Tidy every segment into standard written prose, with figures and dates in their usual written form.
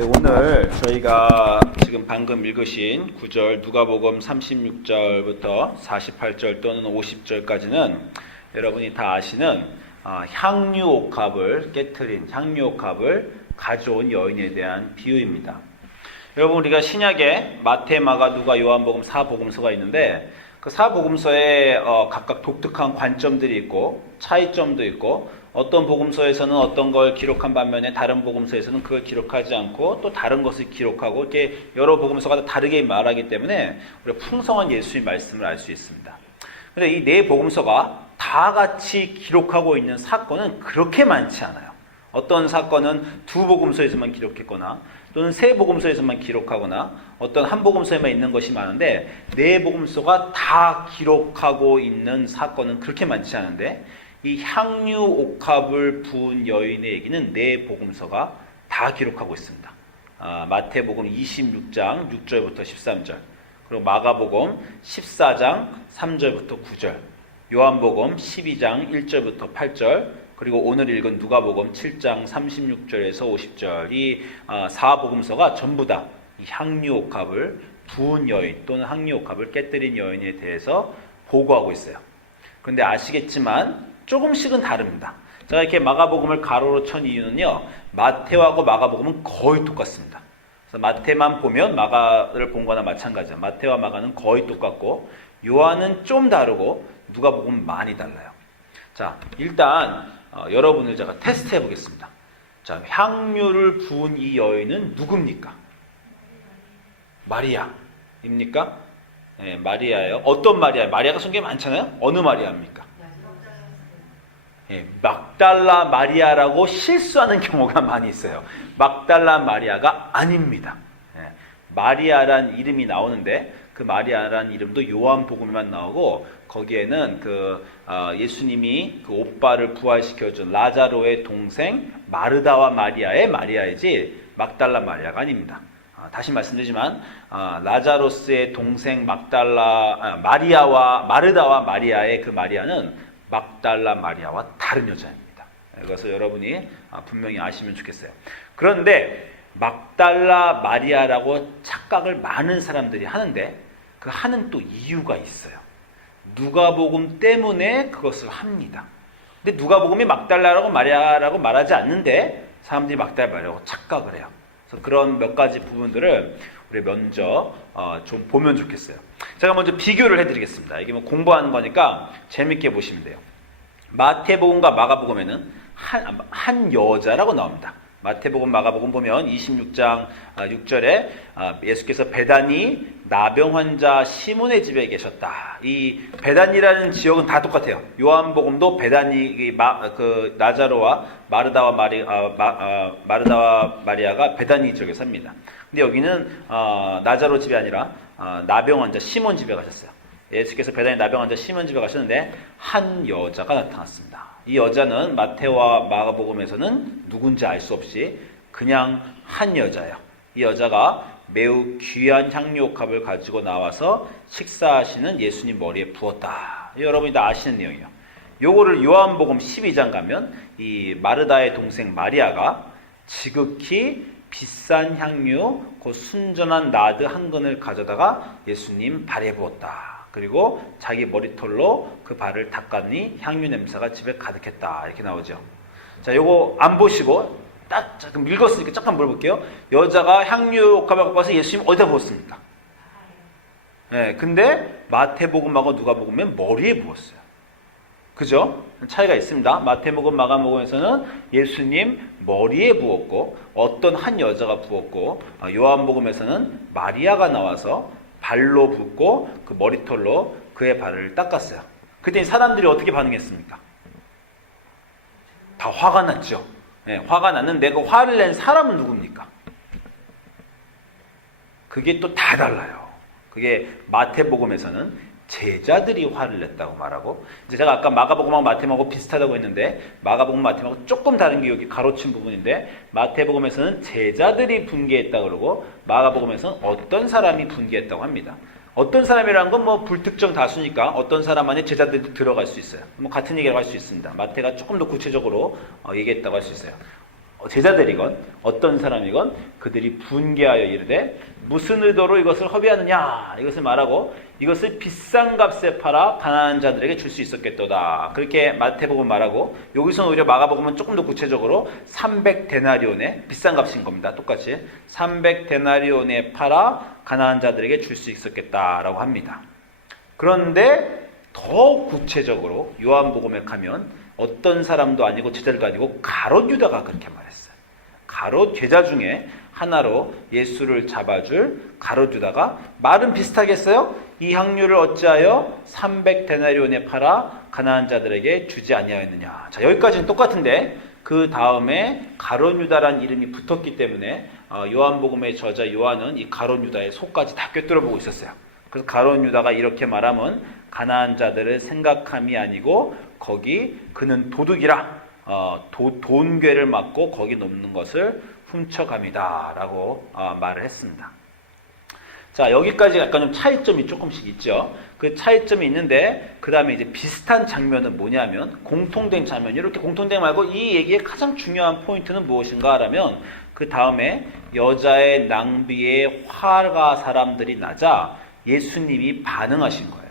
네, 오늘 저희가 지금 방금 읽으신 9절 누가복음 36절부터 48절 또는 50절까지는 여러분이 다 아시는 향유옥합을 깨트린 향유옥합을 가져온 여인에 대한 비유입니다. 여러분, 우리가 신약에 마태, 마가, 누가, 요한복음 4복음서가 있는데 그 4복음서에 각각 독특한 관점들이 있고 차이점도 있고 어떤 복음서에서는 어떤 걸 기록한 반면에 다른 복음서에서는 그걸 기록하지 않고 또 다른 것을 기록하고 이렇게 여러 복음서가 다르게 말하기 때문에 우리가 풍성한 예수의 말씀을 알 수 있습니다. 그런데 이 네 복음서가 다 같이 기록하고 있는 사건은 그렇게 많지 않아요. 어떤 사건은 두 복음서에서만 기록했거나 또는 세 복음서에서만 기록하거나 어떤 한 복음서에만 있는 것이 많은데 네 복음서가 다 기록하고 있는 사건은 그렇게 많지 않은데 이 향유옥합을 부은 여인의 얘기는 네 복음서가 다 기록하고 있습니다. 마태복음 26장 6절부터 13절, 그리고 마가복음 14장 3절부터 9절, 요한복음 12장 1절부터 8절, 그리고 오늘 읽은 누가복음 7장 36절에서 50절, 이 4복음서가 전부 다 이 향유옥합을 부은 여인 또는 향유옥합을 깨뜨린 여인에 대해서 보고하고 있어요. 그런데 아시겠지만 조금씩은 다릅니다. 제가 이렇게 마가복음을 가로로 천 이유는요, 마태하고 마가복음은 거의 똑같습니다. 그래서 마태만 보면 마가를 본 거나 마찬가지예요. 마태와 마가는 거의 똑같고 요한은 좀 다르고 누가복음은 많이 달라요. 자, 일단 여러분을 제가 테스트해 보겠습니다. 자, 향유를 부은 이 여인은 누굽니까? 마리아입니까? 네, 마리아예요. 어떤 마리아? 마리아가 성경에 많잖아요. 어느 마리아입니까? 예, 막달라 마리아라고 실수하는 경우가 많이 있어요. 막달라 마리아가 아닙니다. 예, 마리아란 이름이 나오는데 그 마리아란 이름도 요한복음에만 나오고 거기에는 예수님이 그 오빠를 부활시켜준 라자로의 동생 마르다와 마리아의 마리아이지 막달라 마리아가 아닙니다. 다시 말씀드리지만 라자로스의 동생 마리아와 마르다와 마리아의 그 마리아는 막달라 마리아와 다른 여자입니다. 그래서 여러분이 분명히 아시면 좋겠어요. 그런데 막달라 마리아라고 착각을 많은 사람들이 하는데 그 하는 또 이유가 있어요. 누가복음 때문에 그것을 합니다. 근데 누가복음이 막달라라고 마리아라고 말하지 않는데 사람들이 막달라 마리아라고 착각을 해요. 그래서 그런 몇 가지 부분들을 우리 먼저 좀 보면 좋겠어요. 제가 먼저 비교를 해드리겠습니다. 이게 뭐 공부하는 거니까 재밌게 보시면 돼요. 마태복음과 마가복음에는 한 여자라고 나옵니다. 마태복음, 마가복음 보면 26장 6절에 예수께서 베다니 나병 환자 시몬의 집에 계셨다. 이 베다니라는 지역은 다 똑같아요. 요한복음도 베다니 나자로와 마르다와 마리아가 베다니 지역에 삽니다. 근데 여기는 나자로 집이 아니라 나병 환자 시몬 집에 가셨어요. 예수께서 베다니 나병 환자 시몬 집에 가셨는데 한 여자가 나타났습니다. 이 여자는 마태와 마가복음에서는 누군지 알 수 없이 그냥 한 여자예요. 이 여자가 매우 귀한 향유옥합을 가지고 나와서 식사하시는 예수님 머리에 부었다. 여러분이 다 아시는 내용이에요. 요거를 요한복음 12장 가면 이 마르다의 동생 마리아가 지극히 비싼 향유, 그 순전한 나드 한 근을 가져다가 예수님 발에 부었다. 그리고 자기 머리털로 그 발을 닦았니 향유 냄새가 집에 가득했다. 이렇게 나오죠. 자, 요거 안 보시고 딱 잠깐 읽었으니까 잠깐 물어볼게요. 여자가 향유옥합을 갖고 와서 예수님 어디다 부었습니까? 네, 근데 마태복음하고 누가복음은 머리에 부었어요. 그죠? 차이가 있습니다. 마태복음, 마가복음에서는 예수님 머리에 부었고 어떤 한 여자가 부었고 요한복음에서는 마리아가 나와서 발로 붓고 그 머리털로 그의 발을 닦았어요. 그때 사람들이 어떻게 반응했습니까? 다 화가 났죠. 네, 화가 났는데 그 화를 낸 사람은 누굽니까? 그게 또 다 달라요. 그게 마태복음에서는 제자들이 화를 냈다고 말하고, 이제 제가 아까 마가복음하고 마태복음하고 비슷하다고 했는데 마가복음, 마태복음하고 조금 다른 게 여기 가로친 부분인데 마태복음에서는 제자들이 분개했다고 그러고 마가복음에서는 어떤 사람이 분개했다고 합니다. 어떤 사람이라는 건 뭐 불특정 다수니까 어떤 사람 안에 제자들이 들어갈 수 있어요. 뭐 같은 얘기라고 할 수 있습니다. 마태가 조금 더 구체적으로 얘기했다고 할 수 있어요. 제자들이건 어떤 사람이건 그들이 분개하여 이르되 무슨 의도로 이것을 허비하느냐 이것을 말하고 이것을 비싼 값에 팔아 가난한 자들에게 줄 수 있었겠도다. 그렇게 마태복음 말하고 여기서는 오히려 마가복음은 조금 더 구체적으로 300데나리온의 비싼 값인 겁니다. 똑같이 300데나리온에 팔아 가난한 자들에게 줄 수 있었겠다라고 합니다. 그런데 더 구체적으로 요한복음에 가면 어떤 사람도 아니고 제자들도 아니고 가롯 유다가 그렇게 말했어요. 가롯 제자 중에 하나로 예수를 잡아줄 가롯 유다가 말은 비슷하게 했어요. 이 향유를 어찌하여 300데나리온에 팔아 가난한 자들에게 주지 아니하였느냐. 자, 여기까지는 똑같은데 그 다음에 가롯 유다라는 이름이 붙었기 때문에 요한복음의 저자 요한은 이 가롯 유다의 속까지 다 꿰뚫어 보고 있었어요. 그래서 가롯 유다가 이렇게 말하면 가난한 자들을 생각함이 아니고 거기 그는 도둑이라 돈괴를 맞고 거기 놓는 것을 훔쳐갑니다 라고 말을 했습니다. 자, 여기까지 약간 좀 차이점이 조금씩 있죠. 그 차이점이 있는데 그 다음에 이제 비슷한 장면은 뭐냐면 공통된 장면, 이렇게 공통된 말고 이 얘기의 가장 중요한 포인트는 무엇인가 하면 그 다음에 여자의 낭비에 화가 사람들이 나자 예수님이 반응하신 거예요.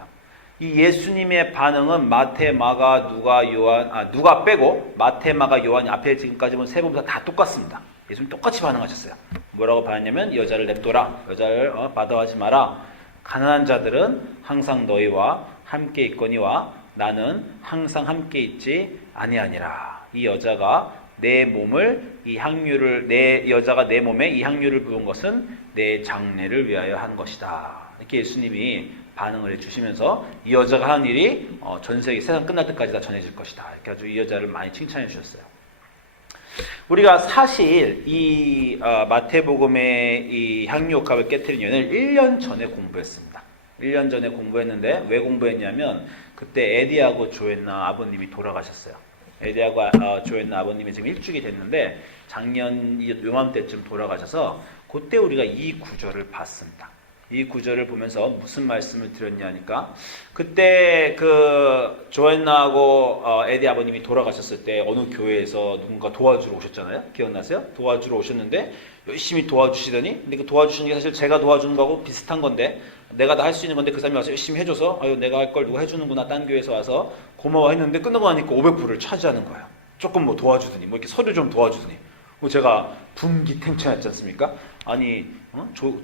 이 예수님의 반응은 마태, 마가, 누가, 요한, 누가 빼고 마태, 마가, 요한이 앞에 지금까지 본 세 부분 다 똑같습니다. 예수님 똑같이 반응하셨어요. 뭐라고 반응했냐면 여자를 냅둬라. 여자를 받아하지 마라. 가난한 자들은 항상 너희와 함께 있거니와 나는 항상 함께 있지 아니하니라. 이 여자가 내 몸을 이 향유를 여자가 내 몸에 이 향유를 부은 것은 내 장례를 위하여 한 것이다. 이렇게 예수님이 반응을 해주시면서 이 여자가 한 일이 전 세계 세상 끝날 때까지 다 전해질 것이다. 이렇게 아주 이 여자를 많이 칭찬해 주셨어요. 우리가 사실 이 마태복음의 이 향유옥합을 깨뜨린 연을 1년 전에 공부했습니다. 1년 전에 공부했는데 왜 공부했냐면 그때 에디하고 조앤나 아버님이 돌아가셨어요. 에디하고 조앤나 아버님이 지금 일주기 됐는데 작년 요맘때쯤 돌아가셔서 그때 우리가 이 구절을 봤습니다. 이 구절을 보면서 무슨 말씀을 드렸냐니까 그때 그 조앤나하고 에디 아버님이 돌아가셨을 때 어느 교회에서 누군가 도와주러 오셨잖아요. 기억나세요? 도와주러 오셨는데 열심히 도와주시더니 근데 그 도와주시는 게 사실 제가 도와주는 거하고 비슷한 건데 내가 다 할 수 있는 건데 그 사람이 와서 열심히 해줘서 아유 내가 할 걸 누가 해주는구나 딴 교회에서 와서 고마워했는데 끝나고 나니까 500불을 차지하는 거예요. 조금 뭐 도와주더니 뭐 이렇게 서류 좀 도와주더니 제가 분기탱천했지 않습니까? 아니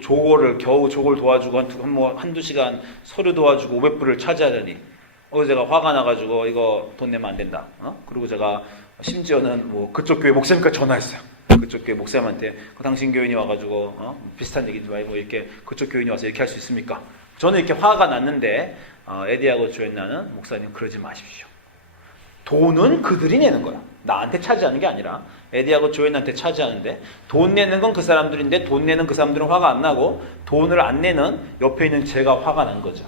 조고를 겨우 조고를 도와주고 한두 시간 서류 도와주고 500불을 차지하더니 제가 화가 나가지고 이거 돈 내면 안 된다. 그리고 제가 심지어는 뭐 그쪽 교회 목사님까지 전화했어요. 그쪽 교회 목사님한테 당신 교인이 와가지고 비슷한 얘기도 뭐 이렇게 그쪽 교인이 와서 이렇게 할 수 있습니까? 저는 이렇게 화가 났는데 에디하고 조앤나는 목사님 그러지 마십시오. 돈은 그들이 내는 거야. 나한테 차지하는 게 아니라 에디하고 조앤나한테 차지하는데 돈 내는 건 그 사람들인데 돈 내는 그 사람들은 화가 안 나고 돈을 안 내는 옆에 있는 제가 화가 난 거죠.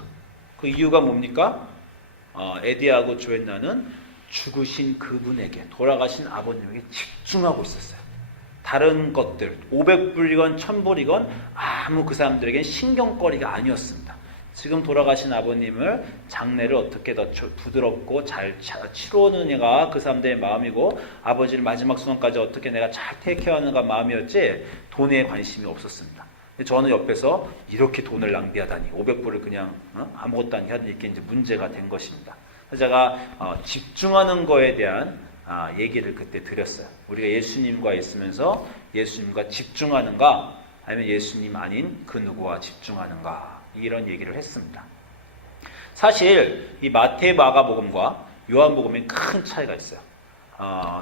그 이유가 뭡니까? 에디하고 조앤나는 죽으신 그분에게 돌아가신 아버님에게 집중하고 있었어요. 다른 것들 500불이건 1000불이건 아무 그 사람들에겐 신경거리가 아니었습니다. 지금 돌아가신 아버님을 장례를 어떻게 더 부드럽고 잘 치루느냐가 그 사람들의 마음이고 아버지를 마지막 순간까지 어떻게 내가 잘 테이크하는가 마음이었지 돈에 관심이 없었습니다. 저는 옆에서 이렇게 돈을 낭비하다니 500불을 그냥 아무것도 아니게 하는 게 이제 문제가 된 것입니다. 그래서 제가 집중하는 거에 대한 얘기를 그때 드렸어요. 우리가 예수님과 있으면서 예수님과 집중하는가 아니면 예수님 아닌 그 누구와 집중하는가 이런 얘기를 했습니다. 사실 이 마태 마가복음과 요한복음에 큰 차이가 있어요.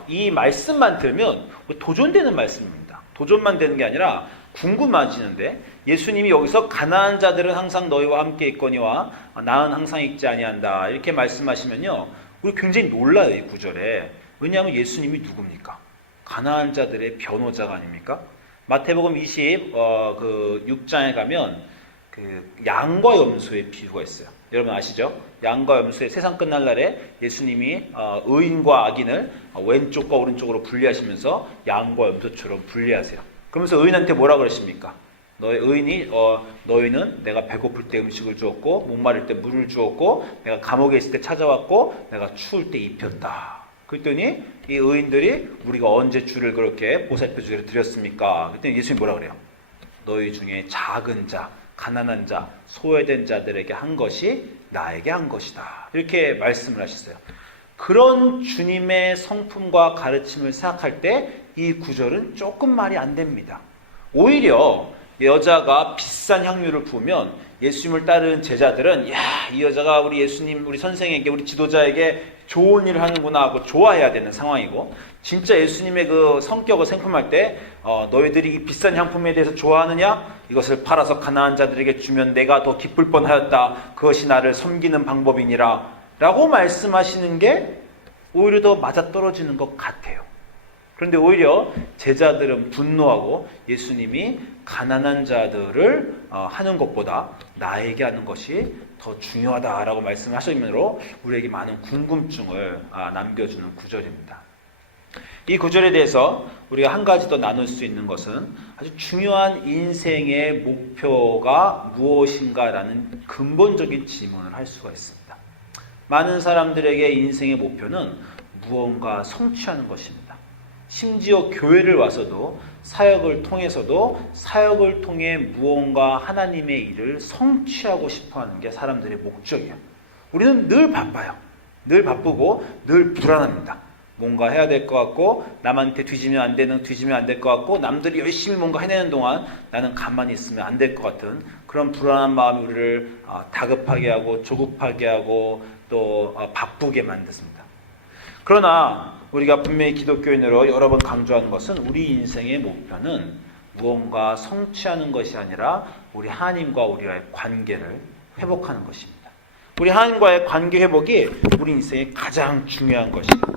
이 말씀만 들면 도전되는 말씀입니다. 도전만 되는 게 아니라 궁금해지는데 예수님이 여기서 가난한 자들은 항상 너희와 함께 있거니와 나는 항상 있지 아니한다 이렇게 말씀하시면요 우리 굉장히 놀라요. 이 구절에. 왜냐하면 예수님이 누굽니까? 가난한 자들의 변호자가 아닙니까? 마태복음 26장에 가면 그 양과 염소의 비유가 있어요. 여러분 아시죠? 양과 염소의 세상 끝날 날에 예수님이 의인과 악인을 왼쪽과 오른쪽으로 분리하시면서 양과 염소처럼 분리하세요. 그러면서 의인한테 뭐라 그러십니까? 너희는 내가 배고플 때 음식을 주었고 목마를 때 물을 주었고 내가 감옥에 있을 때 찾아왔고 내가 추울 때 입혔다. 그랬더니 이 의인들이 우리가 언제 주를 그렇게 보살펴 주기를 드렸습니까? 그랬더니 예수님이 뭐라 그래요? 너희 중에 작은 자, 가난한 자, 소외된 자들에게 한 것이 나에게 한 것이다. 이렇게 말씀을 하셨어요. 그런 주님의 성품과 가르침을 생각할 때 이 구절은 조금 말이 안 됩니다. 오히려 여자가 비싼 향유를 부으면 예수님을 따르는 제자들은 야, 이 여자가 우리 예수님, 우리 선생에게, 우리 지도자에게 좋은 일을 하는구나 하고 좋아해야 되는 상황이고, 진짜 예수님의 그 성격을 생품할 때 너희들이 이 비싼 향품에 대해서 좋아하느냐? 이것을 팔아서 가난한 자들에게 주면 내가 더 기쁠 뻔하였다. 그것이 나를 섬기는 방법이니라 라고 말씀하시는 게 오히려 더 맞아떨어지는 것 같아요. 그런데 오히려 제자들은 분노하고 예수님이 가난한 자들을 하는 것보다 나에게 하는 것이 더 중요하다라고 말씀하시므로 우리에게 많은 궁금증을 남겨주는 구절입니다. 이 구절에 대해서 우리가 한 가지 더 나눌 수 있는 것은 아주 중요한 인생의 목표가 무엇인가라는 근본적인 질문을 할 수가 있습니다. 많은 사람들에게 인생의 목표는 무언가 성취하는 것입니다. 심지어 교회를 와서도 사역을 통해서도 사역을 통해 무언가 하나님의 일을 성취하고 싶어하는 게 사람들의 목적이에요. 우리는 늘 바빠요. 늘 바쁘고 늘 불안합니다. 뭔가 해야 될 것 같고 남한테 뒤지면 안 될 것 같고 남들이 열심히 뭔가 해내는 동안 나는 가만히 있으면 안 될 것 같은 그런 불안한 마음이 우리를 다급하게 하고 조급하게 하고 또 바쁘게 만듭니다. 그러나 우리가 분명히 기독교인으로 여러 번 강조하는 것은 우리 인생의 목표는 무언가 성취하는 것이 아니라 우리 하나님과 우리와의 관계를 회복하는 것입니다. 우리 하나님과의 관계 회복이 우리 인생의 가장 중요한 것입니다.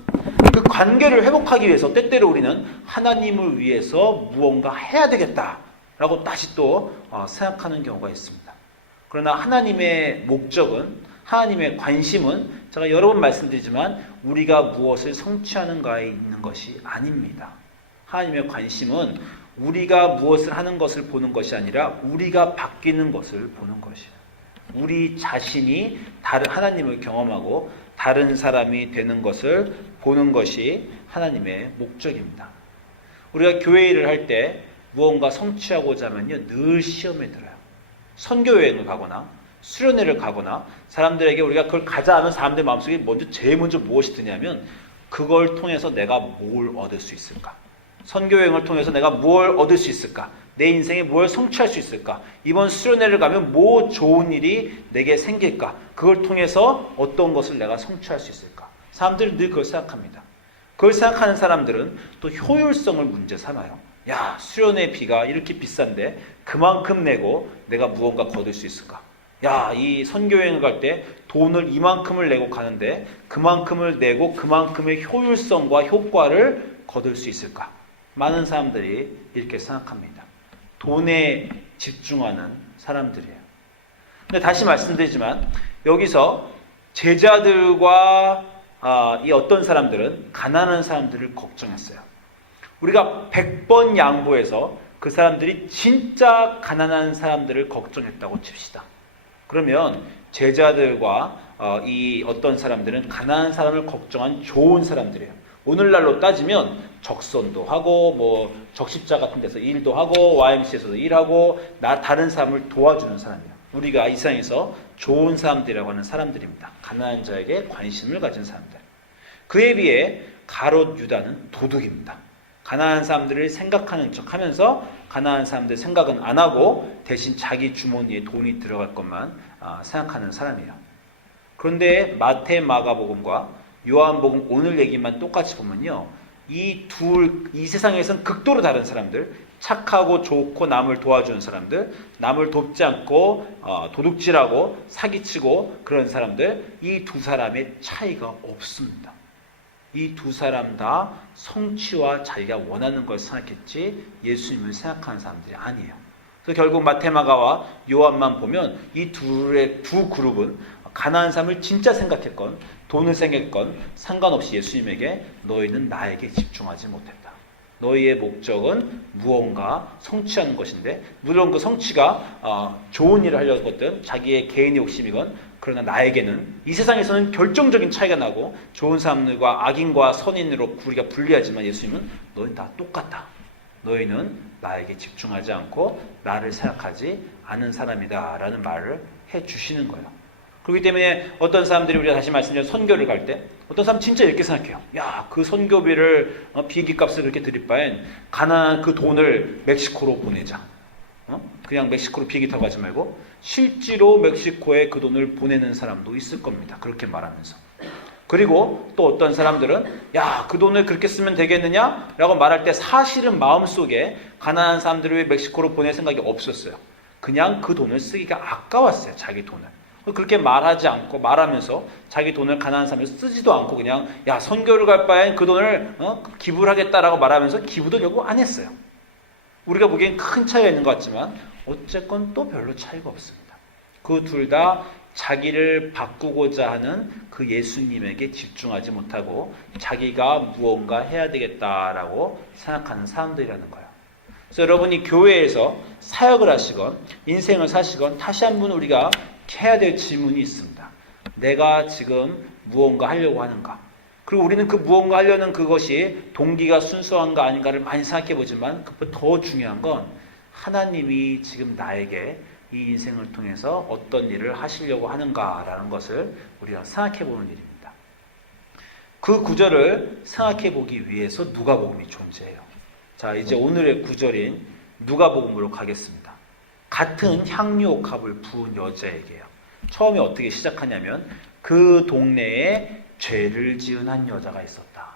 그 관계를 회복하기 위해서 때때로 우리는 하나님을 위해서 무언가 해야 되겠다라고 다시 또 생각하는 경우가 있습니다. 그러나 하나님의 목적은, 하나님의 관심은 제가 여러 번 말씀드리지만 우리가 무엇을 성취하는가에 있는 것이 아닙니다. 하나님의 관심은 우리가 무엇을 하는 것을 보는 것이 아니라 우리가 바뀌는 것을 보는 것이에요. 우리 자신이 다른 하나님을 경험하고 다른 사람이 되는 것을 보는 것이 하나님의 목적입니다. 우리가 교회 일을 할 때 무언가 성취하고자 하면요, 늘 시험에 들어요. 선교여행을 가거나 수련회를 가거나 사람들에게 우리가 그걸 가자 하면 사람들 마음속에 제일 먼저 무엇이 드냐면 그걸 통해서 내가 뭘 얻을 수 있을까? 선교여행을 통해서 내가 뭘 얻을 수 있을까? 내 인생에 뭘 성취할 수 있을까? 이번 수련회를 가면 뭐 좋은 일이 내게 생길까? 그걸 통해서 어떤 것을 내가 성취할 수 있을까? 사람들은 늘 그걸 생각합니다. 그걸 생각하는 사람들은 또 효율성을 문제 삼아요. 야, 수련회 비가 이렇게 비싼데 그만큼 내고 내가 무언가 거둘 수 있을까? 야, 이 선교여행을 갈 때 돈을 이만큼을 내고 가는데 그만큼을 내고 그만큼의 효율성과 효과를 거둘 수 있을까? 많은 사람들이 이렇게 생각합니다. 돈에 집중하는 사람들이에요. 근데 다시 말씀드리지만 여기서 제자들과 이 어떤 사람들은 가난한 사람들을 걱정했어요. 우리가 100번 양보해서 그 사람들이 진짜 가난한 사람들을 걱정했다고 칩시다. 그러면 제자들과 이 어떤 사람들은 가난한 사람을 걱정한 좋은 사람들이에요. 오늘날로 따지면 적선도 하고 뭐 적십자 같은 데서 일도 하고 YMCA에서도 일하고 다른 사람을 도와주는 사람이에요. 우리가 이 세상에서 좋은 사람들이라고 하는 사람들입니다. 가난한 자에게 관심을 가진 사람들. 그에 비해 가롯 유다는 도둑입니다. 가난한 사람들을 생각하는 척하면서 가난한 사람들 생각은 안 하고 대신 자기 주머니에 돈이 들어갈 것만 생각하는 사람이에요. 그런데 마태, 마가복음과 요한복음 오늘 얘기만 똑같이 보면요, 이 세상에서는 극도로 다른 사람들, 착하고 좋고 남을 도와주는 사람들, 남을 돕지 않고 도둑질하고 사기치고 그런 사람들, 이 두 사람의 차이가 없습니다. 이 두 사람 다 성취와 자기가 원하는 걸 생각했지 예수님을 생각하는 사람들이 아니에요. 그래서 결국 마테마가와 요한만 보면 이 두 그룹은 가난한 사람을 진짜 생각했건 돈을 생각했건 상관없이 예수님에게 너희는 나에게 집중하지 못했다. 너희의 목적은 무언가 성취하는 것인데, 물론 그 성취가 좋은 일을 하려는 것든 자기의 개인의 욕심이건, 그러나 나에게는 이 세상에서는 결정적인 차이가 나고 좋은 사람들과 악인과 선인으로 우리가 분리하지만, 예수님은 너희는 다 똑같다. 너희는 나에게 집중하지 않고 나를 생각하지 않은 사람이다 라는 말을 해주시는 거예요. 그렇기 때문에 어떤 사람들이, 우리가 다시 말씀드린 선교를 갈 때 어떤 사람 진짜 이렇게 생각해요. 야, 그 선교비를 비행기 값을 그렇게 드릴 바엔 가난한 그 돈을 멕시코로 보내자. 그냥 멕시코로 비행기 타고 가지 말고 실제로 멕시코에 그 돈을 보내는 사람도 있을 겁니다. 그렇게 말하면서. 그리고 또 어떤 사람들은 야, 그 돈을 그렇게 쓰면 되겠느냐? 라고 말할 때 사실은 마음속에 가난한 사람들을 왜 멕시코로 보낼 생각이 없었어요. 그냥 그 돈을 쓰기가 아까웠어요. 자기 돈을. 그렇게 말하지 않고, 말하면서 자기 돈을 가난한 사람에 쓰지도 않고 그냥 야, 선교를 갈 바엔 그 돈을 기부를 하겠다라고 말하면서 기부도 결국 안 했어요. 우리가 보기엔 큰 차이가 있는 것 같지만 어쨌건 또 별로 차이가 없습니다. 그 둘 다 자기를 바꾸고자 하는 그 예수님에게 집중하지 못하고 자기가 무언가 해야 되겠다라고 생각하는 사람들이라는 거예요. 그래서 여러분이 교회에서 사역을 하시건 인생을 사시건 다시 한번 우리가 해야 될 질문이 있습니다. 내가 지금 무언가 하려고 하는가? 그리고 우리는 그 무언가 하려는 그것이 동기가 순수한가 아닌가를 많이 생각해 보지만, 그보다 더 중요한 건 하나님이 지금 나에게 이 인생을 통해서 어떤 일을 하시려고 하는가라는 것을 우리가 생각해 보는 일입니다. 그 구절을 생각해 보기 위해서 누가복음이 존재해요. 자, 이제 오늘의 구절인 누가복음으로 가겠습니다. 같은 향유옥합을 부은 여자에게요. 처음에 어떻게 시작하냐면 그 동네에 죄를 지은 한 여자가 있었다.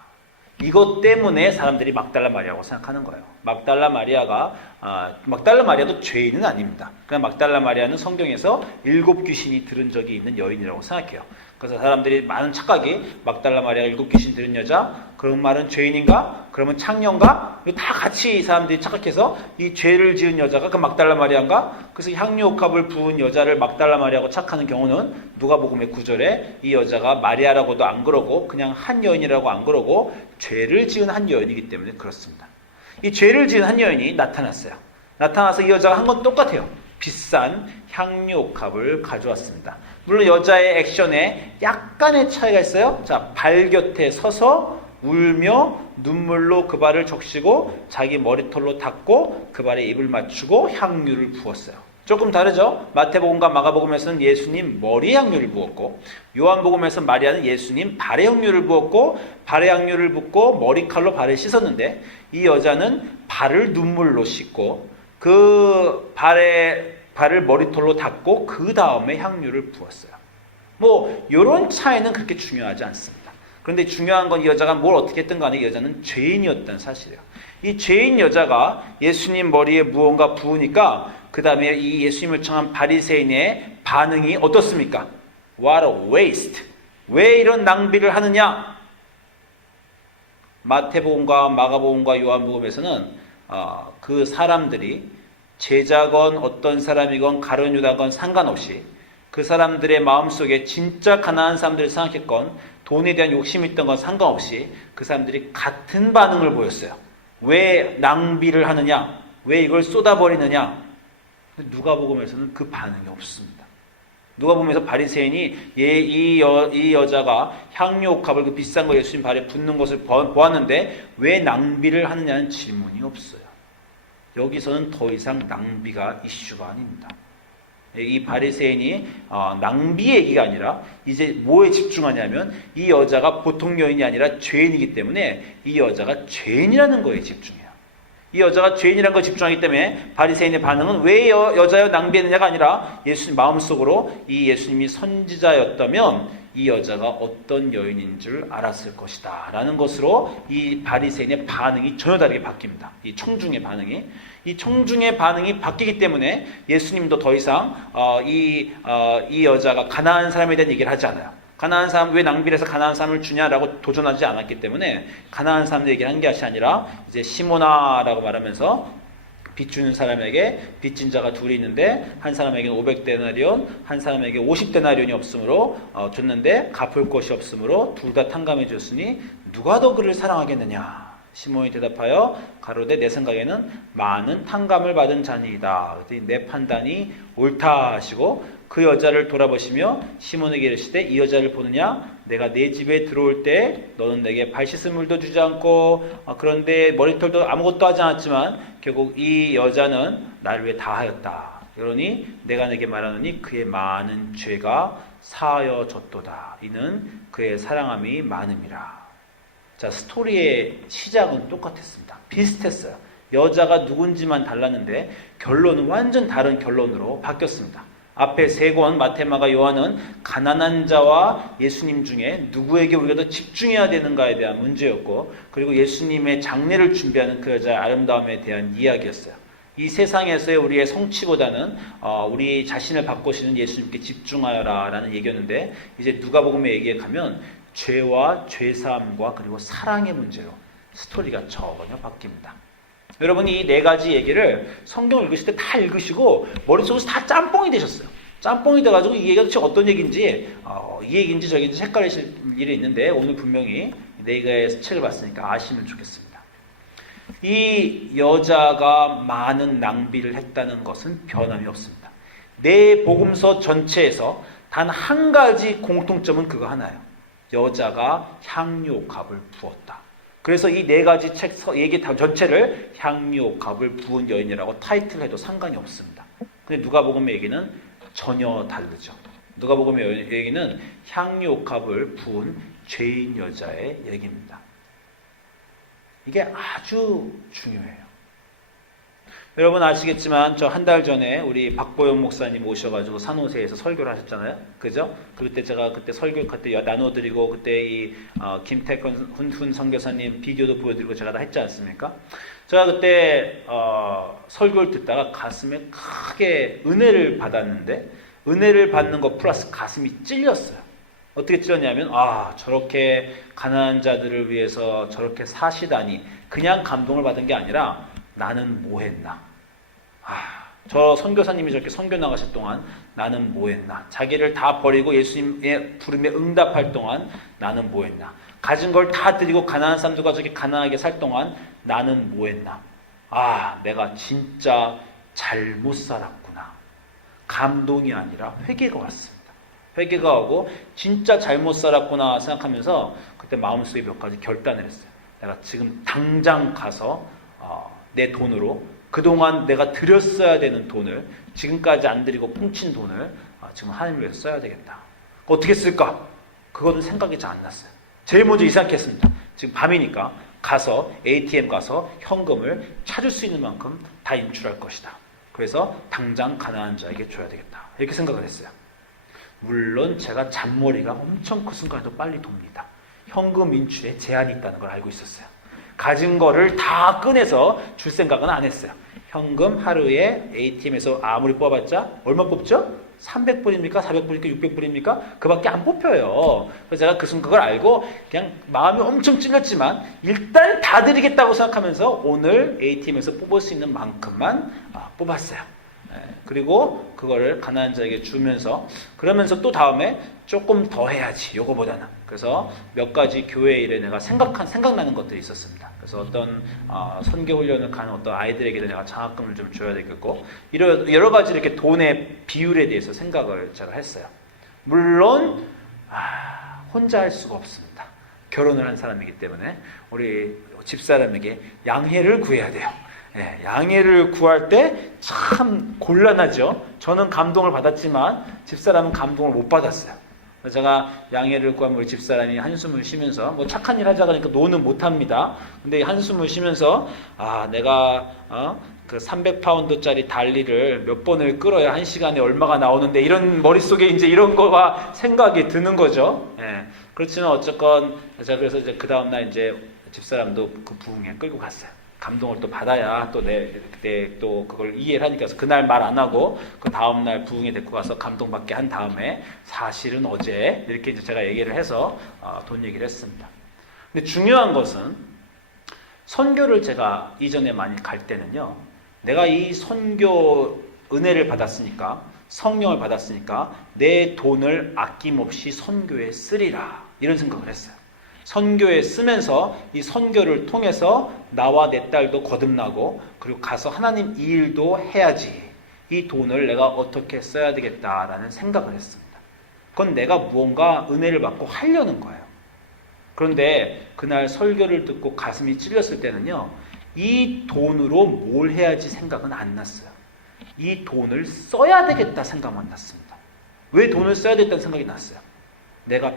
이것 때문에 사람들이 막달라 마리아라고 생각하는 거예요. 막달라 마리아도 죄인은 아닙니다. 그냥 막달라 마리아는 성경에서 7 귀신이 들은 적이 있는 여인이라고 생각해요. 그래서 사람들이 많은 착각이 막달라 마리아가 7 귀신 들은 여자, 그런 말은 죄인인가? 그러면 창녀인가? 다 같이 이 사람들이 착각해서 이 죄를 지은 여자가 그 막달라 마리아인가? 그래서 향유옥합을 부은 여자를 막달라 마리아라고 착각하는 경우는 누가복음의 9절에 이 여자가 마리아라고도 안 그러고 그냥 한 여인이라고 안 그러고 죄를 지은 한 여인이기 때문에 그렇습니다. 이 죄를 지은 한 여인이 나타났어요. 나타나서 이 여자가 한 건 똑같아요. 비싼 향유옥합을 가져왔습니다. 물론 여자의 액션에 약간의 차이가 있어요. 자, 발 곁에 서서 울며 눈물로 그 발을 적시고 자기 머리털로 닦고 그 발에 입을 맞추고 향유를 부었어요. 조금 다르죠? 마태복음과 마가복음에서는 예수님 머리에 향유를 부었고, 요한복음에서 마리아는 예수님 발에 향유를 부었고, 발에 향유를 붓고 머리칼로 발을 씻었는데, 이 여자는 발을 눈물로 씻고 그 발을 머리털로 닦고 그 다음에 향유를 부었어요. 뭐 이런 차이는 그렇게 중요하지 않습니다. 그런데 중요한 건 이 여자가 뭘 어떻게 했든 간에 이 여자는 죄인이었다는 사실이에요. 이 죄인 여자가 예수님 머리에 무언가 부으니까 그 다음에 이 예수님을 청한 바리새인의 반응이 어떻습니까? What a waste! 왜 이런 낭비를 하느냐? 마태복음과 마가복음과 요한복음에서는 그 사람들이 제자건 어떤 사람이건 가룟 유다건 상관없이 그 사람들의 마음속에 진짜 가난한 사람들을 생각했건 돈에 대한 욕심이 있던 건 상관없이 그 사람들이 같은 반응을 보였어요. 왜 낭비를 하느냐? 왜 이걸 쏟아버리느냐? 누가복음에서는 그 반응이 없습니다. 누가복음에서 바리새인이 이 여자가 향유옥합을 그 비싼 거 예수님 발에 붓는 것을 보았는데 왜 낭비를 하느냐는 질문이 없어요. 여기서는 더 이상 낭비가 이슈가 아닙니다. 이 바리새인이 낭비 얘기가 아니라 이제 뭐에 집중하냐면 이 여자가 보통 여인이 아니라 죄인이기 때문에 이 여자가 죄인이라는 거에 집중해요. 이 여자가 죄인이라는 거에 집중하기 때문에 바리새인의 반응은 왜 여자여 낭비했느냐가 아니라 예수님 마음속으로 이 예수님이 선지자였다면 이 여자가 어떤 여인인 줄 알았을 것이다 라는 것으로 이 바리새인의 반응이 전혀 다르게 바뀝니다. 이 청중의 반응이 바뀌기 때문에 예수님도 더 이상 이 여자가 가난한 사람에 대한 얘기를 하지 않아요. 가난한 사람 왜 낭비를 해서 가난한 사람을 주냐라고 도전하지 않았기 때문에 가난한 사람들 얘기를 한 것이 아니라 이제 시모나라고 말하면서 빚 주는 사람에게 빚진 자가 둘이 있는데 한 사람에게는 500데나리온, 한 사람에게 50데나리온이 없으므로 줬는데 갚을 것이 없으므로 둘 다 탕감해 줬으니 누가 더 그를 사랑하겠느냐. 시몬이 대답하여 가로되 내 생각에는 많은 탕감을 받은 자니이다. 그랬더니 내 판단이 옳다 하시고 그 여자를 돌아보시며 시몬에게 이르시되 이 여자를 보느냐? 내가 내 집에 들어올 때 너는 내게 발 씻을 물도 주지 않고 그런데 머리털도 아무것도 하지 않았지만 결국 이 여자는 나를 위해 다 하였다. 그러니 내가 내게 말하노니 그의 많은 죄가 사하여졌도다. 이는 그의 사랑함이 많음이라. 자, 스토리의 시작은 똑같았습니다. 비슷했어요. 여자가 누군지만 달랐는데 결론은 완전 다른 결론으로 바뀌었습니다. 앞에 세 권 마태, 마가, 요한은 가난한 자와 예수님 중에 누구에게 우리가 더 집중해야 되는가에 대한 문제였고, 그리고 예수님의 장례를 준비하는 그 여자의 아름다움에 대한 이야기였어요. 이 세상에서의 우리의 성취보다는 우리 자신을 바꾸시는 예수님께 집중하여라 라는 얘기였는데, 이제 누가복음에 얘기에 가면 죄와 죄사함과 그리고 사랑의 문제로 스토리가 전혀 바뀝니다. 여러분이 이 네 가지 얘기를 성경 읽으실 때 다 읽으시고 머릿속에서 다 짬뽕이 되셨어요. 짬뽕이 돼가지고 이 얘기가 도대체 어떤 얘기인지 이 얘기인지 저기인지 헷갈리실 일이 있는데, 오늘 분명히 네 개의 책을 봤으니까 아시면 좋겠습니다. 이 여자가 많은 낭비를 했다는 것은 변함이 없습니다. 네 복음서 전체에서 단 한 가지 공통점은 그거 하나예요. 여자가 향유옥합을 부었다. 그래서 이 네 가지 책 얘기 전체를 향유옥합을 부은 여인이라고 타이틀해도 상관이 없습니다. 근데 누가복음의 얘기는 전혀 다르죠. 누가복음의 얘기는 향유옥합을 부은 죄인 여자의 얘기입니다. 이게 아주 중요해요. 여러분 아시겠지만 저 한 달 전에 우리 박보영 목사님 오셔가지고 산호세에서 설교를 하셨잖아요, 그죠? 그때 제가 그때 설교 그때 나눠드리고 그때 이 김태권 훈 선교사님 비디오도 보여드리고 제가 다 했지 않습니까? 제가 그때 설교를 듣다가 가슴에 크게 은혜를 받았는데, 은혜를 받는 것 플러스 가슴이 찔렸어요. 어떻게 찔렸냐면 저렇게 가난한 자들을 위해서 저렇게 사시다니, 그냥 감동을 받은 게 아니라 나는 뭐 했나? 저 선교사님이 저렇게 선교 나가실 동안 나는 뭐 했나? 자기를 다 버리고 예수님의 부름에 응답할 동안 나는 뭐 했나? 가진 걸 다 드리고 가난한 사람들과 저렇게 가난하게 살 동안 나는 뭐 했나? 내가 진짜 잘못 살았구나. 감동이 아니라 회개가 왔습니다. 회개가 오고 진짜 잘못 살았구나 생각하면서 그때 마음속에 몇 가지 결단을 했어요. 내가 지금 당장 가서 내 돈으로 그동안 내가 드렸어야 되는 돈을, 지금까지 안 드리고 훔친 돈을 지금 하나님을 위해서 써야 되겠다. 어떻게 쓸까? 그거는 생각이 잘 안 났어요. 제일 먼저 이 생각했습니다. 지금 밤이니까 가서 ATM 가서 현금을 찾을 수 있는 만큼 다 인출할 것이다. 그래서 당장 가난한 자에게 줘야 되겠다. 이렇게 생각을 했어요. 물론 제가 잔머리가 엄청 그 순간에도 빨리 돕니다. 현금 인출에 제한이 있다는 걸 알고 있었어요. 가진 거를 다 꺼내서 줄 생각은 안 했어요. 현금 하루에 ATM에서 아무리 뽑아봤자 얼마 뽑죠? 300불입니까? 400불입니까? 600불입니까? 그밖에 안 뽑혀요. 그래서 제가 그 순간 그걸 알고 그냥 마음이 엄청 찔렸지만 일단 다 드리겠다고 생각하면서 오늘 ATM에서 뽑을 수 있는 만큼만 뽑았어요. 그리고 그거를 가난한 자에게 주면서, 그러면서 또 다음에 조금 더 해야지, 요거보다는. 그래서 몇 가지 교회 일에 내가 생각나는 것들이 있었습니다. 그래서 어떤 선교 훈련을 가는 어떤 아이들에게도 내가 장학금을 좀 줘야 되겠고, 여러 가지 이렇게 돈의 비율에 대해서 생각을 제가 했어요. 물론 혼자 할 수가 없습니다. 결혼을 한 사람이기 때문에 우리 집사람에게 양해를 구해야 돼요. 양해를 구할 때 참 곤란하죠. 저는 감동을 받았지만 집사람은 감동을 못 받았어요. 제가 양해를 구하면 우리 집사람이 한숨을 쉬면서, 뭐 착한 일 하자 그러니까 노는 못 합니다. 근데 한숨을 쉬면서 내가 그 300파운드짜리 달리를 몇 번을 끌어야 한 시간에 얼마가 나오는데, 이런 머릿속에 이제 이런 거가 생각이 드는 거죠. 그렇지만 어쨌건 제가 그래서 이제 그 다음 날 이제 집사람도 그 부흥에 끌고 갔어요. 감동을 또 받아야 또 그때 또 그걸 이해를 하니까, 그날 말 안 하고 그 다음날 부흥에 데리고 가서 감동받게 한 다음에 사실은 어제 이렇게 이제 제가 얘기를 해서 돈 얘기를 했습니다. 근데 중요한 것은 선교를 제가 이전에 많이 갈 때는요, 내가 이 선교 은혜를 받았으니까, 성령을 받았으니까 내 돈을 아낌없이 선교에 쓰리라, 이런 생각을 했어요. 선교에 쓰면서 이 선교를 통해서 나와 내 딸도 거듭나고 그리고 가서 하나님 이 일도 해야지. 이 돈을 내가 어떻게 써야 되겠다라는 생각을 했습니다. 그건 내가 무언가 은혜를 받고 하려는 거예요. 그런데 그날 설교를 듣고 가슴이 찔렸을 때는요. 이 돈으로 뭘 해야지 생각은 안 났어요. 이 돈을 써야 되겠다 생각만 났습니다. 왜 돈을 써야 되겠다는 생각이 났어요? 내가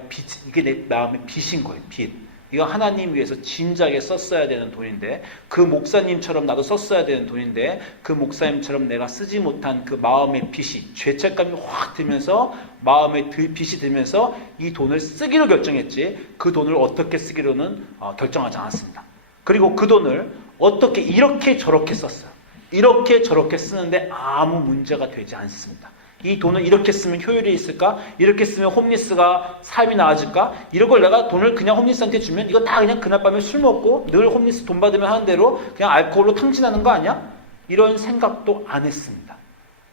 이게 내 마음의 빚인 거예요. 빚. 이거 하나님 위해서 진작에 썼어야 되는 돈인데 그 목사님처럼 나도 썼어야 되는 돈인데 그 목사님처럼 내가 쓰지 못한 그 마음의 빚이 죄책감이 확 들면서 마음의 빚이 들면서 이 돈을 쓰기로 결정했지 그 돈을 어떻게 쓰기로는 결정하지 않았습니다. 그리고 그 돈을 어떻게 이렇게 저렇게 썼어요. 이렇게 저렇게 쓰는데 아무 문제가 되지 않습니다. 이 돈을 이렇게 쓰면 효율이 있을까? 이렇게 쓰면 홈리스가 삶이 나아질까? 이런 걸 내가 돈을 그냥 홈리스한테 주면 이거 다 그냥 그날 밤에 술 먹고 늘 홈리스 돈 받으면 하는 대로 그냥 알코올로 탕진하는 거 아니야? 이런 생각도 안 했습니다.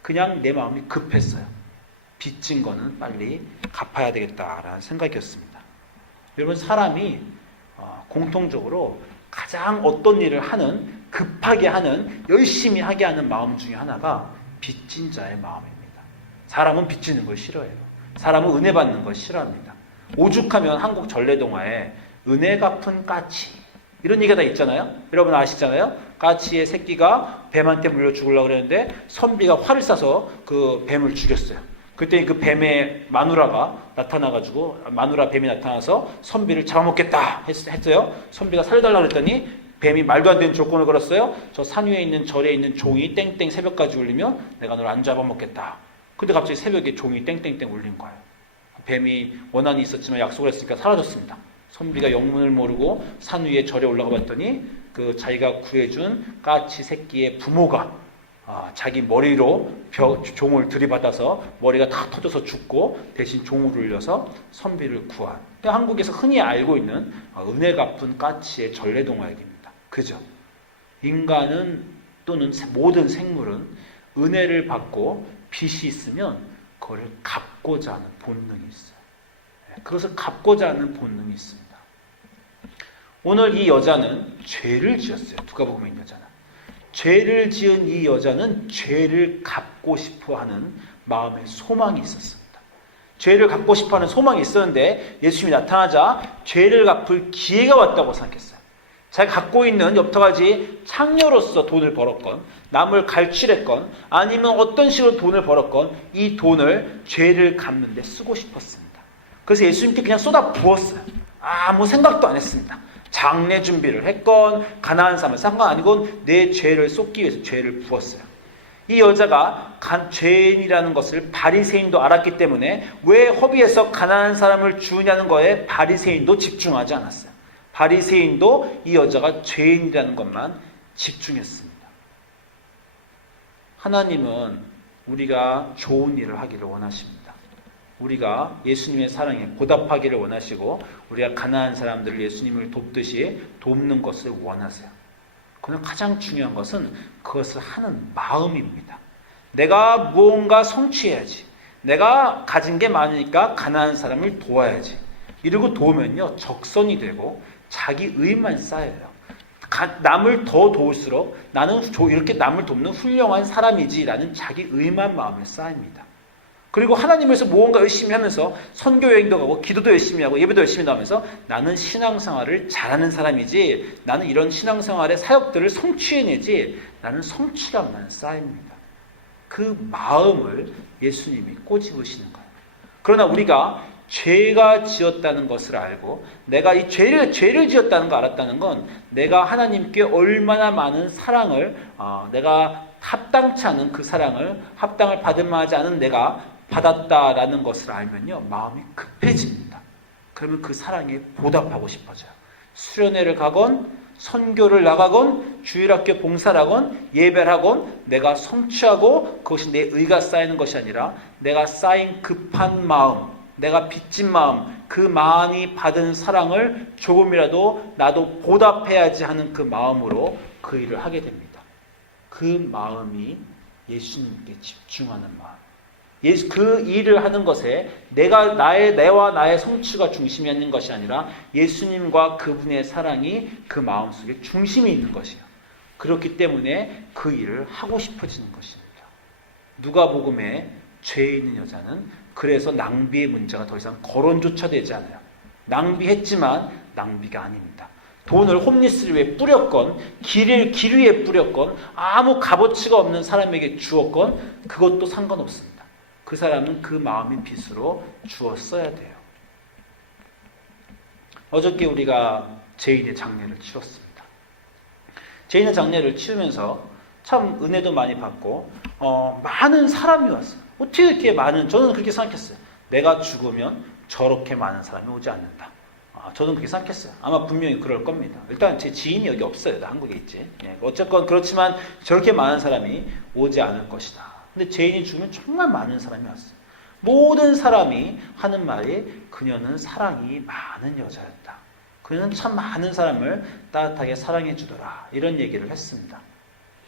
그냥 내 마음이 급했어요. 빚진 거는 빨리 갚아야 되겠다라는 생각이었습니다. 여러분 사람이 공통적으로 가장 어떤 일을 하는 급하게 하는 열심히 하게 하는 마음 중에 하나가 빚진 자의 마음입니다. 사람은 빚지는 걸 싫어해요. 사람은 은혜 받는 걸 싫어합니다. 오죽하면 한국 전래동화에 은혜 갚은 까치 이런 얘기가 다 있잖아요. 여러분 아시잖아요. 까치의 새끼가 뱀한테 물려 죽으려고 그랬는데 선비가 활을 쏴서 그 뱀을 죽였어요. 그때 그 뱀의 마누라가 나타나가지고 마누라 뱀이 나타나서 선비를 잡아먹겠다 했어요. 선비가 살려달라고 그랬더니 뱀이 말도 안 되는 조건을 걸었어요. 저 산 위에 있는 절에 있는 종이 땡땡 새벽까지 울리면 내가 널 안 잡아먹겠다. 근데 갑자기 새벽에 종이 땡땡땡 울린 거예요. 뱀이 원한이 있었지만 약속을 했으니까 사라졌습니다. 선비가 영문을 모르고 산 위에 절에 올라가 봤더니 그 자기가 구해준 까치 새끼의 부모가 자기 머리로 종을 들이받아서 머리가 다 터져서 죽고 대신 종을 울려서 선비를 구한 한국에서 흔히 알고 있는 은혜 갚은 까치의 전래동화 얘기입니다. 그죠? 인간은 또는 모든 생물은 은혜를 받고 빚이 있으면 그걸 갚고자 하는 본능이 있어요. 그것을 갚고자 하는 본능이 있습니다. 오늘 이 여자는 죄를 지었어요. 누가복음에 있는 여자는. 죄를 지은 이 여자는 죄를 갚고 싶어하는 마음의 소망이 있었습니다. 죄를 갚고 싶어하는 소망이 있었는데 예수님이 나타나자 죄를 갚을 기회가 왔다고 생각했어요. 자기가 갖고 있는 여태까지 창녀로서 돈을 벌었건 남을 갈취했건 아니면 어떤 식으로 돈을 벌었건 이 돈을 죄를 갚는 데 쓰고 싶었습니다. 그래서 예수님께 그냥 쏟아 부었어요. 아무 생각도 안 했습니다. 장례 준비를 했건 가난한 사람은 상관 아니건 내 죄를 쏟기 위해서 죄를 부었어요. 이 여자가 죄인이라는 것을 바리새인도 알았기 때문에 왜 허비에서 가난한 사람을 주냐는 거에 바리새인도 집중하지 않았어요. 바리새인도 이 여자가 죄인이라는 것만 집중했습니다. 하나님은 우리가 좋은 일을 하기를 원하십니다. 우리가 예수님의 사랑에 보답하기를 원하시고 우리가 가난한 사람들을 예수님을 돕듯이 돕는 것을 원하세요. 그러나 가장 중요한 것은 그것을 하는 마음입니다. 내가 무언가 성취해야지. 내가 가진 게 많으니까 가난한 사람을 도와야지. 이러고 도우면요 적선이 되고 자기 의만 쌓여요. 남을 더 도울수록 나는 이렇게 남을 돕는 훌륭한 사람이지라는 자기 의만 마음에 쌓입니다. 그리고 하나님에서 무언가 열심히 하면서 선교 여행도 가고 기도도 열심히 하고 예배도 열심히 나오면서 나는 신앙생활을 잘하는 사람이지 나는 이런 신앙생활의 사역들을 성취해내지 나는 성취감만 쌓입니다. 그 마음을 예수님이 꼬집으시는 거예요. 그러나 우리가 죄가 지었다는 것을 알고 내가 이 죄를 지었다는 거 알았다는 건 내가 하나님께 얼마나 많은 사랑을 내가 합당치 않은 그 사랑을 합당을 받을 만하지 않은 내가 받았다라는 것을 알면요 마음이 급해집니다. 그러면 그 사랑에 보답하고 싶어져요. 수련회를 가건 선교를 나가건 주일학교 봉사를 하건 예배를 하건 내가 성취하고 그것이 내 의가 쌓이는 것이 아니라 내가 쌓인 급한 마음 내가 빚진 마음, 그 많이 받은 사랑을 조금이라도 나도 보답해야지 하는 그 마음으로 그 일을 하게 됩니다. 그 마음이 예수님께 집중하는 마음. 그 일을 하는 것에 내와 나의 성취가 중심이 있는 것이 아니라 예수님과 그분의 사랑이 그 마음속에 중심이 있는 것이에요. 그렇기 때문에 그 일을 하고 싶어지는 것입니다. 누가복음에 죄 있는 여자는 그래서 낭비의 문제가 더 이상 거론조차 되지 않아요. 낭비했지만 낭비가 아닙니다. 돈을 홈리스를 위해 뿌렸건 길 위에 뿌렸건 아무 값어치가 없는 사람에게 주었건 그것도 상관없습니다. 그 사람은 그 마음의 빚으로 주었어야 돼요. 어저께 우리가 제인의 장례를 치렀습니다. 제인의 장례를 치르면서 참 은혜도 많이 받고 많은 사람이 왔어요. 어떻게 이렇게 저는 그렇게 생각했어요. 내가 죽으면 저렇게 많은 사람이 오지 않는다. 저는 그렇게 생각했어요. 아마 분명히 그럴 겁니다. 일단 제 지인이 여기 없어요. 나 한국에 있지. 어쨌건 그렇지만 저렇게 많은 사람이 오지 않을 것이다. 근데 제인이 죽으면 정말 많은 사람이 왔어요. 모든 사람이 하는 말이 그녀는 사랑이 많은 여자였다. 그녀는 참 많은 사람을 따뜻하게 사랑해 주더라. 이런 얘기를 했습니다.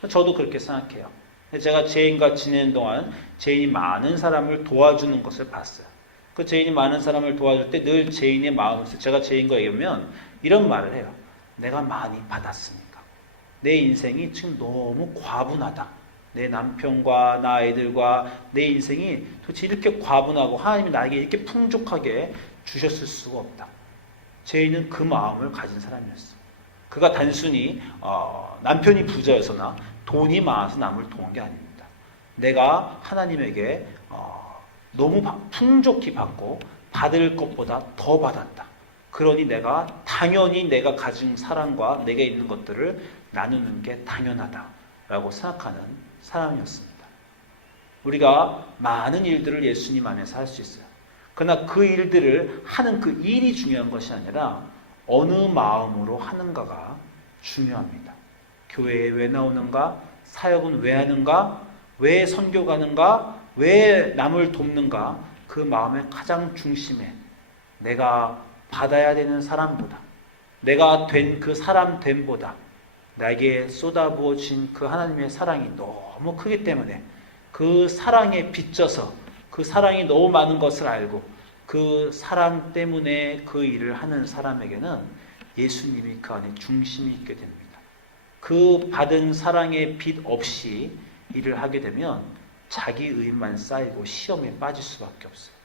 저도 그렇게 생각해요. 제가 제인과 지내는 동안 제인이 많은 사람을 도와주는 것을 봤어요. 그 제인이 많은 사람을 도와줄 때 늘 제인의 마음에서 제가 제인과 얘기하면 이런 말을 해요. 내가 많이 받았으니까. 내 인생이 지금 너무 과분하다. 내 남편과 나 아이들과 내 인생이 도대체 이렇게 과분하고 하나님이 나에게 이렇게 풍족하게 주셨을 수가 없다. 제인은 그 마음을 가진 사람이었어. 그가 단순히 남편이 부자여서나 돈이 많아서 남을 도운 게 아닙니다. 내가 하나님에게 너무 풍족히 받고 받을 것보다 더 받았다. 그러니 내가 당연히 내가 가진 사랑과 내게 있는 것들을 나누는 게 당연하다라고 생각하는 사람이었습니다. 우리가 많은 일들을 예수님 안에서 할 수 있어요. 그러나 그 일들을 하는 그 일이 중요한 것이 아니라 어느 마음으로 하는가가 중요합니다. 교회에 왜 나오는가? 사역은 왜 하는가? 왜 선교 가는가? 왜 남을 돕는가? 그 마음의 가장 중심에 내가 받아야 되는 사람보다 내가 된 그 사람 됨보다 나에게 쏟아부어진 그 하나님의 사랑이 너무 크기 때문에 그 사랑에 빚져서 그 사랑이 너무 많은 것을 알고 그 사랑 때문에 그 일을 하는 사람에게는 예수님이 그 안에 중심이 있게 됩니다. 그 받은 사랑의 빚 없이 일을 하게 되면 자기 의만 쌓이고 시험에 빠질 수밖에 없어요.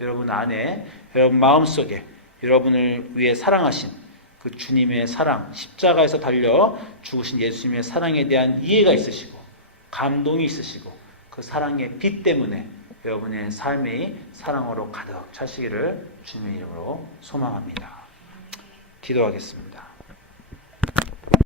여러분 안에, 여러분 마음속에 여러분을 위해 사랑하신 그 주님의 사랑, 십자가에서 달려 죽으신 예수님의 사랑에 대한 이해가 있으시고 감동이 있으시고 그 사랑의 빛 때문에 여러분의 삶이 사랑으로 가득 차시기를 주님의 이름으로 소망합니다. 기도하겠습니다.